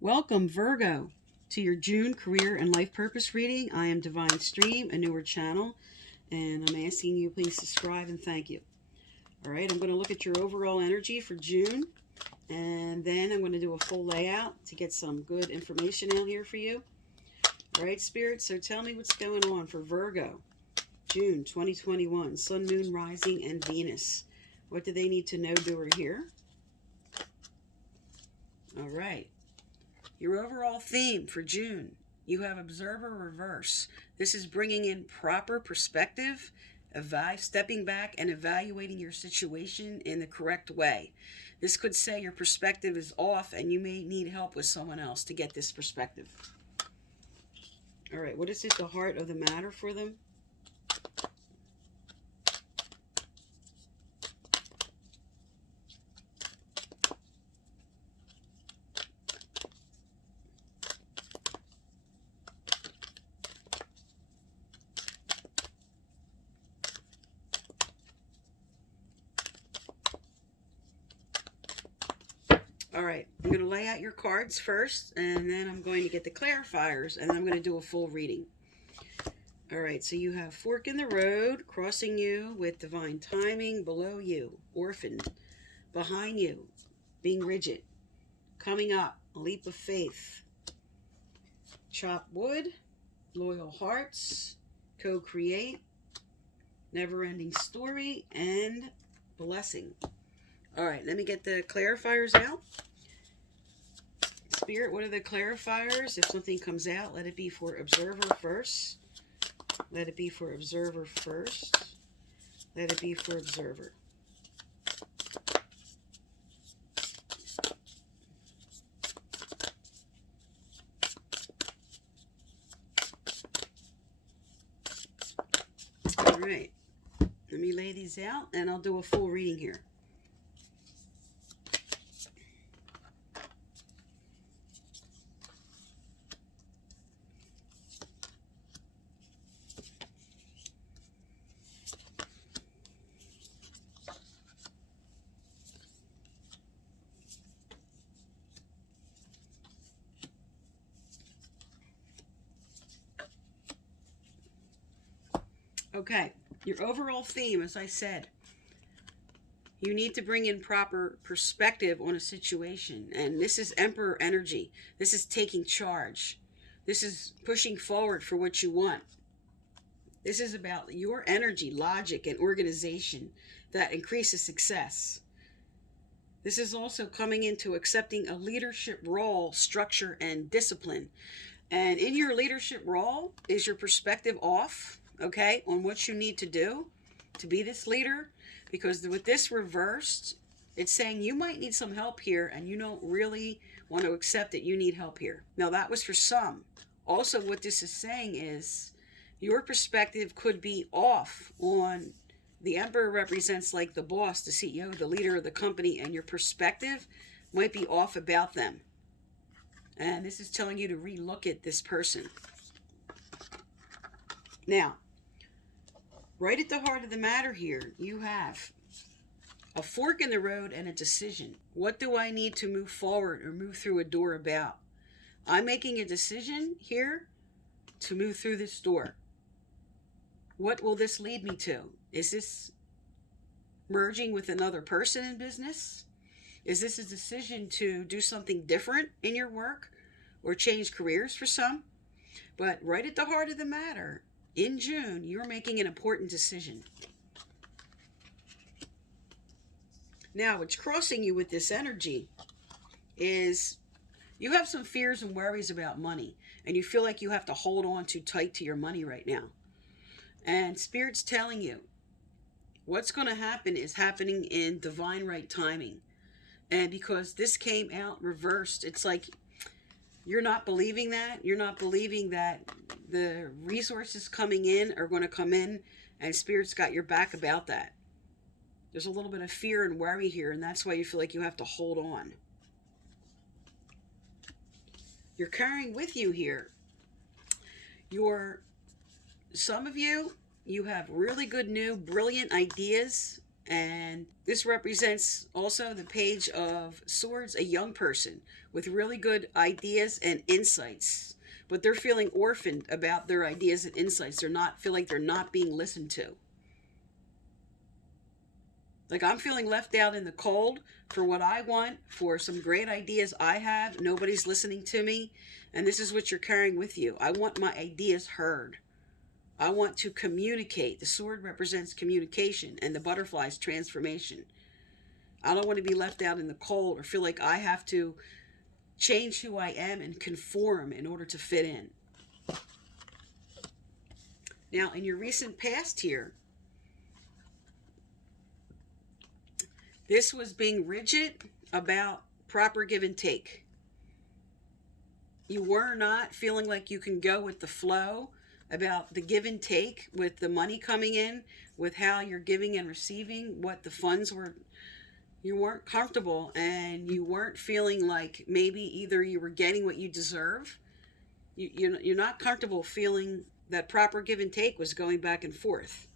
Welcome, Virgo, to your June career and life purpose reading. I am Divine Stream, a newer channel, and I'm asking you please subscribe and thank you. All right, I'm going to look at your overall energy for June, and then I'm going to do a full layout to get some good information out here for you. All right, Spirit, so tell me what's going on for Virgo, June 2021, Sun, Moon, Rising, and Venus. What do they need to know, do, or hear? All right. Your overall theme for June, you have Observer Reverse. This is bringing in proper perspective, stepping back and evaluating your situation in the correct way. This could say your perspective is off and you may need help with someone else to get this perspective. All right, what is at the heart of the matter for them? All right, I'm going to lay out your cards first, and then I'm going to get the clarifiers, and then I'm going to do a full reading. All right, so you have Fork in the Road, crossing you with divine timing, below you, orphan, behind you, being rigid, coming up, a leap of faith, chop wood, loyal hearts, co-create, never-ending story, and blessing. All right, let me get the clarifiers out. Spirit, what are the clarifiers? If something comes out, let it be for Observer first. Let it be for Observer first. Let it be for Observer. All right, let me lay these out, and I'll do a full reading here. Okay, your overall theme, as I said, you need to bring in proper perspective on a situation. And this is Emperor energy. This is taking charge. This is pushing forward for what you want. This is about your energy, logic, and organization that increases success. This is also coming into accepting a leadership role, structure, and discipline. And in your leadership role, is your perspective off, okay, on what you need to do to be this leader? Because with this reversed, it's saying you might need some help here and you don't really want to accept that you need help here. Now, that was for some. Also, what this is saying is your perspective could be off on the Emperor represents like the boss, the CEO, the leader of the company, and your perspective might be off about them. And this is telling you to relook at this person. Now, right at the heart of the matter here, you have a fork in the road and a decision. What do I need to move forward or move through a door about? I'm making a decision here to move through this door. What will this lead me to? Is this merging with another person in business? Is this a decision to do something different in your work or change careers for some? But right at the heart of the matter, in June, you're making an important decision. Now, what's crossing you with this energy is you have some fears and worries about money, and you feel like you have to hold on too tight to your money right now. And Spirit's telling you what's going to happen is happening in divine right timing. And because this came out reversed, it's like you're not believing that. You're not believing that the resources coming in are going to come in, and Spirit's got your back about that. There's a little bit of fear and worry here, and that's why you feel like you have to hold on. You're carrying with you here. Some of you have really good new, brilliant ideas And this represents also the Page of Swords, a young person with really good ideas and insights. But they're feeling orphaned about their ideas and insights. Feel like they're not being listened to. Like, I'm feeling left out in the cold for what I want, for some great ideas I have. Nobody's listening to me. And this is what you're carrying with you. I want my ideas heard. I want to communicate. The sword represents communication, and the butterfly's transformation. I don't want to be left out in the cold or feel like I have to change who I am and conform in order to fit in. Now, in your recent past here, this was being rigid about proper give and take. You were not feeling like you can go with the flow about the give and take with the money coming in, with how you're giving and receiving, what the funds were. You weren't comfortable, and you weren't feeling like maybe either you were getting what you deserve. You're not comfortable feeling that proper give and take was going back and forth.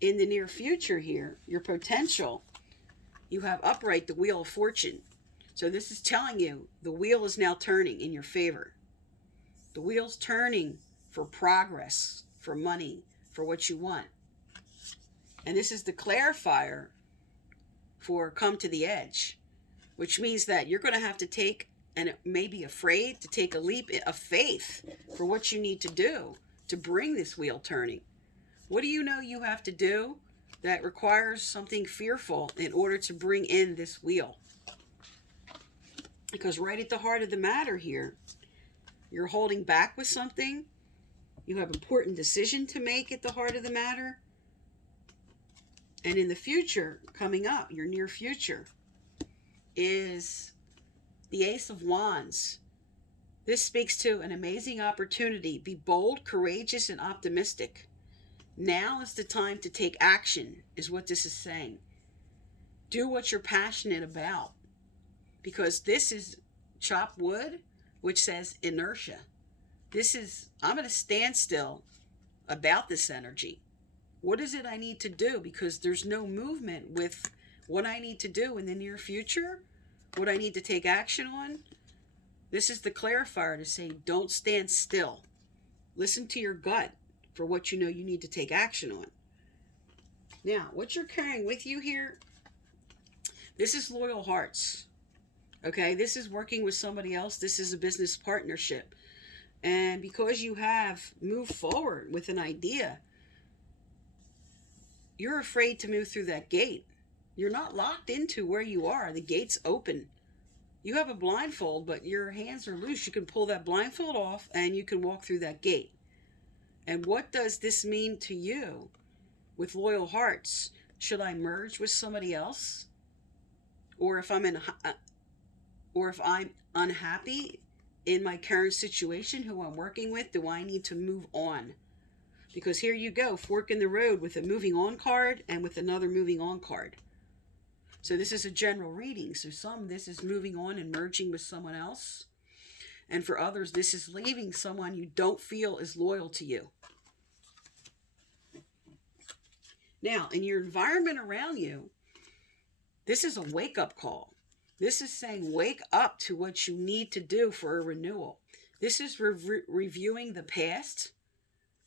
In the near future here, your potential, you have upright the Wheel of Fortune. So this is telling you the wheel is now turning in your favor. The wheel's turning for progress, for money, for what you want. And this is the clarifier for come to the edge, which means that you're going to have to take, and maybe afraid to take, a leap of faith for what you need to do to bring this wheel turning. What do you know you have to do that requires something fearful in order to bring in this wheel? Because right at the heart of the matter here, you're holding back with something. You have an important decision to make at the heart of the matter. And in the future, coming up, your near future, is the Ace of Wands. This speaks to an amazing opportunity. Be bold, courageous, and optimistic. Now is the time to take action, is what this is saying. Do what you're passionate about. Because this is chop wood, which says inertia. This is, I'm going to stand still about this energy. What is it I need to do? Because there's no movement with what I need to do in the near future, what I need to take action on. This is the clarifier to say, don't stand still. Listen to your gut for what you know you need to take action on. Now, what you're carrying with you here, this is loyal hearts. Okay, this is working with somebody else. This is a business partnership. And because you have moved forward with an idea, you're afraid to move through that gate. You're not locked into where you are. The gate's open. You have a blindfold, but your hands are loose. You can pull that blindfold off and you can walk through that gate. And what does this mean to you with loyal hearts? Should I merge with somebody else? Or if I'm unhappy in my current situation, who I'm working with, do I need to move on? Because here you go, fork in the road with a moving on card and with another moving on card. So this is a general reading. So this is moving on and merging with someone else. And for others, this is leaving someone you don't feel is loyal to you. Now, in your environment around you, this is a wake-up call. This is saying wake up to what you need to do for a renewal. This is reviewing the past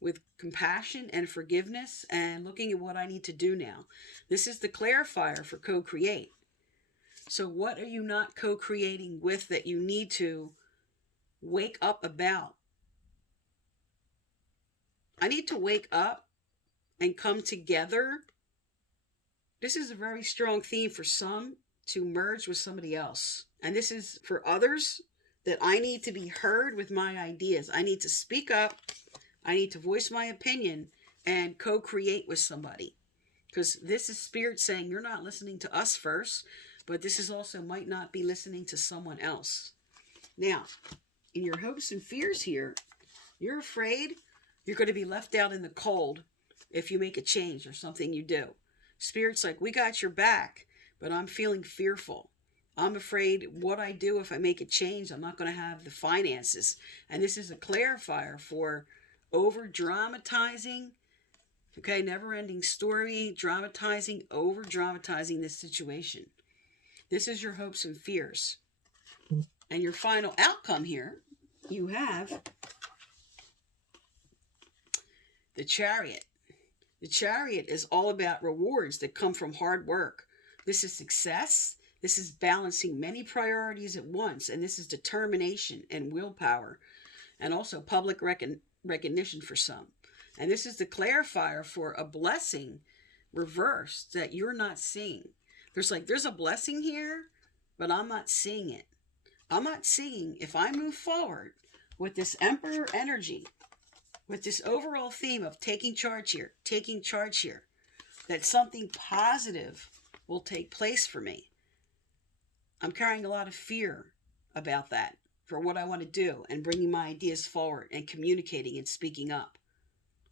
with compassion and forgiveness and looking at what I need to do now. This is the clarifier for co-create. So what are you not co-creating with that you need to wake up about? I need to wake up and come together. This is a very strong theme for some, to merge with somebody else. And this is for others, that I need to be heard with my ideas. I need to speak up. I need to voice my opinion and co-create with somebody. Because this is spirit saying you're not listening to us first, but this is also might not be listening to someone else. Now, in your hopes and fears here, you're afraid you're going to be left out in the cold if you make a change or something you do. Spirit's like, we got your back, but I'm feeling fearful. I'm afraid what I do if I make a change, I'm not going to have the finances. And this is a clarifier for over-dramatizing Okay, never-ending story, dramatizing, over-dramatizing this situation. This is your hopes and fears. And your final outcome here, you have the Chariot. The Chariot is all about rewards that come from hard work. This is success. This is balancing many priorities at once. And this is determination and willpower. And also public recognition for some. And this is the clarifier for a blessing reversed that you're not seeing. There's a blessing here, but I'm not seeing it. I'm not seeing, if I move forward with this Emperor energy, with this overall theme of taking charge here, that something positive will take place for me. I'm carrying a lot of fear about that, for what I want to do, and bringing my ideas forward, and communicating and speaking up,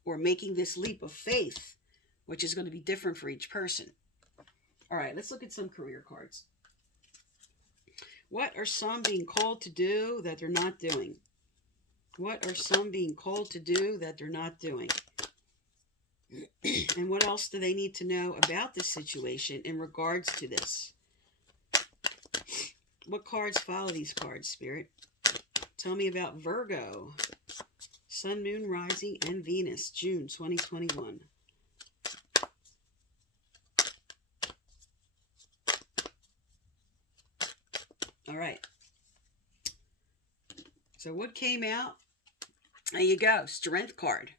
or making this leap of faith, which is going to be different for each person. All right, let's look at some career cards. What are some being called to do that they're not doing? What are some being called to do that they're not doing? And what else do they need to know about this situation in regards to this? What cards follow these cards, Spirit? Tell me about Virgo. Sun, Moon, Rising, and Venus, June 2021. All right. So what came out? There you go. Strength card.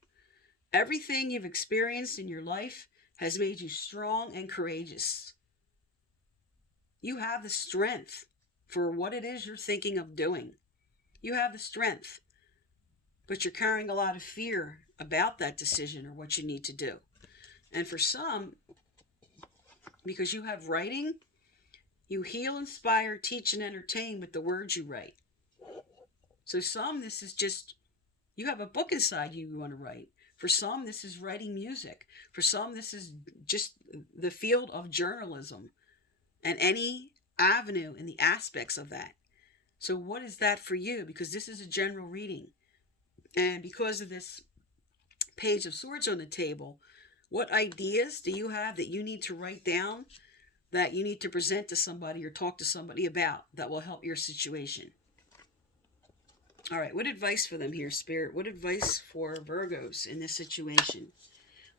Everything you've experienced in your life has made you strong and courageous. You have the strength for what it is you're thinking of doing. You have the strength, but you're carrying a lot of fear about that decision or what you need to do. And for some, because you have writing, you heal, inspire, teach, and entertain with the words you write. So some, this is just, you have a book inside you want to write. For some, this is writing music. For some, this is just the field of journalism and any avenue in the aspects of that. So what is that for you? Because this is a general reading. And because of this Page of Swords on the table, what ideas do you have that you need to write down, that you need to present to somebody or talk to somebody about, that will help your situation? All right, what advice for them here, Spirit? What advice for Virgos in this situation?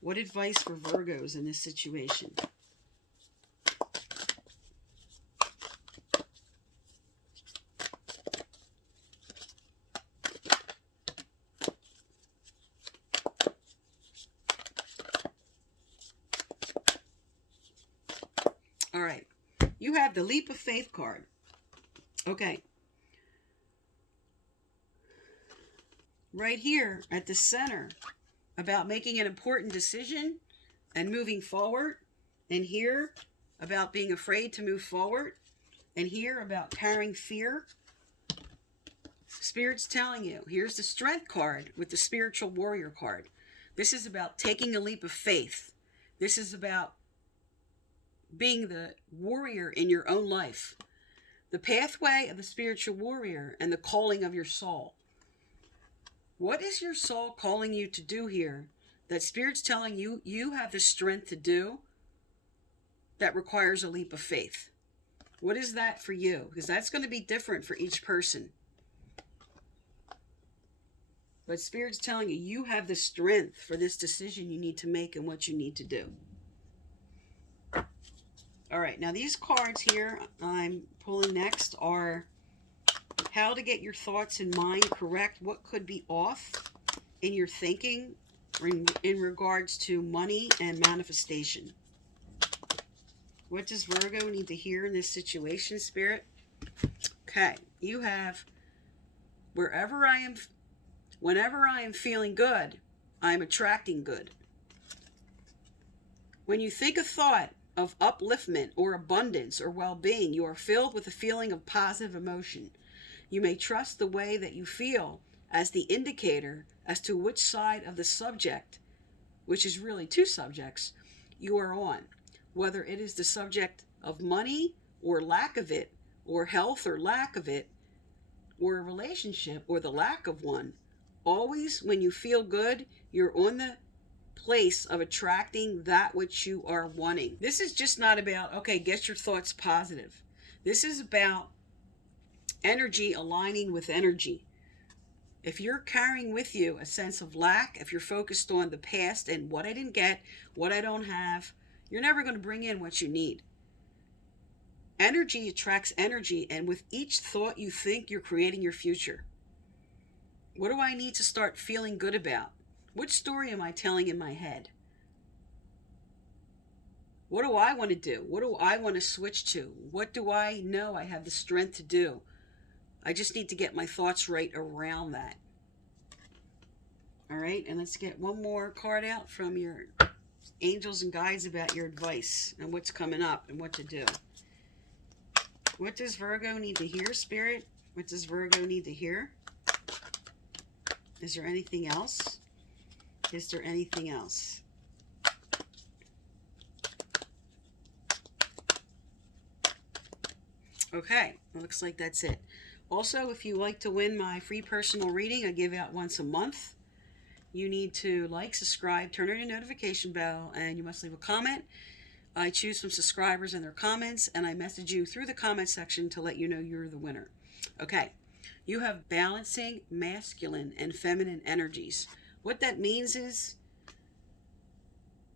What advice for Virgos in this situation? All right, you have the Leap of Faith card. Okay. Right here at the center, about making an important decision and moving forward. And here, about being afraid to move forward. And here, about carrying fear. Spirit's telling you, here's the Strength card with the Spiritual Warrior card. This is about taking a leap of faith. This is about being the warrior in your own life. The pathway of the spiritual warrior and the calling of your soul. What is your soul calling you to do here that Spirit's telling you you have the strength to do that requires a leap of faith? What is that for you? Because that's going to be different for each person. But Spirit's telling you you have the strength for this decision you need to make and what you need to do. All right, now these cards here I'm pulling next are how to get your thoughts and mind correct, what could be off in your thinking in regards to money and manifestation. What does Virgo need to hear in this situation, Spirit? Okay, you have whenever I am feeling good, I am attracting good. When you think a thought of upliftment or abundance or well-being, you are filled with a feeling of positive emotion. You may trust the way that you feel as the indicator as to which side of the subject, which is really two subjects, you are on. Whether it is the subject of money or lack of it, or health or lack of it, or a relationship or the lack of one. Always when you feel good, you're on the place of attracting that which you are wanting. This is just not about, okay, get your thoughts positive. This is about energy aligning with energy. If you're carrying with you a sense of lack, if you're focused on the past and what I didn't get, what I don't have, you're never going to bring in what you need. Energy attracts energy, and with each thought you think, you're creating your future. What do I need to start feeling good about? Which story am I telling in my head? What do I want to do? What do I want to switch to? What do I know I have the strength to do? I just need to get my thoughts right around that. All right, and let's get one more card out from your angels and guides about your advice and what's coming up and what to do. What does Virgo need to hear, Spirit? What does Virgo need to hear? Is there anything else? Is there anything else? Okay, it looks like that's it. Also, if you like to win my free personal reading I give out once a month, you need to like, subscribe, turn on your notification bell, and you must leave a comment. I choose some subscribers and their comments, and I message you through the comment section to let you know you're the winner. Okay, you have balancing masculine and feminine energies. What that means is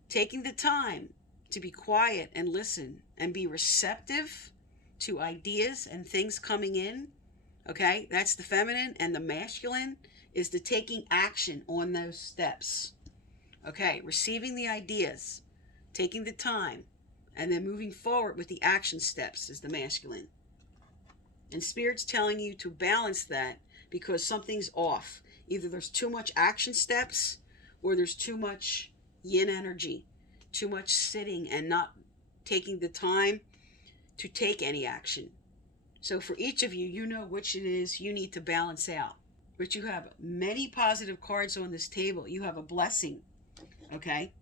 taking the time to be quiet and listen and be receptive to ideas and things coming in. Okay, that's the feminine, and the masculine is the taking action on those steps. Okay, receiving the ideas, taking the time, and then moving forward with the action steps is the masculine. And Spirit's telling you to balance that because something's off. Either there's too much action steps or there's too much yin energy, too much sitting and not taking the time to take any action. So for each of you, you know which it is you need to balance out. But you have many positive cards on this table. You have a blessing, okay?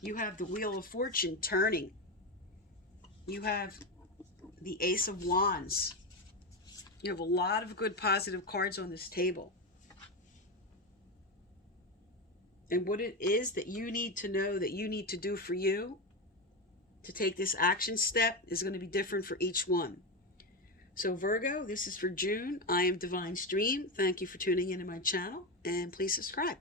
You have the Wheel of Fortune turning. You have the Ace of Wands. You have a lot of good positive cards on this table. And what it is that you need to know that you need to do for you to take this action step is going to be different for each one. So Virgo, this is for June. I am Divine Stream. Thank you for tuning into my channel, and please subscribe.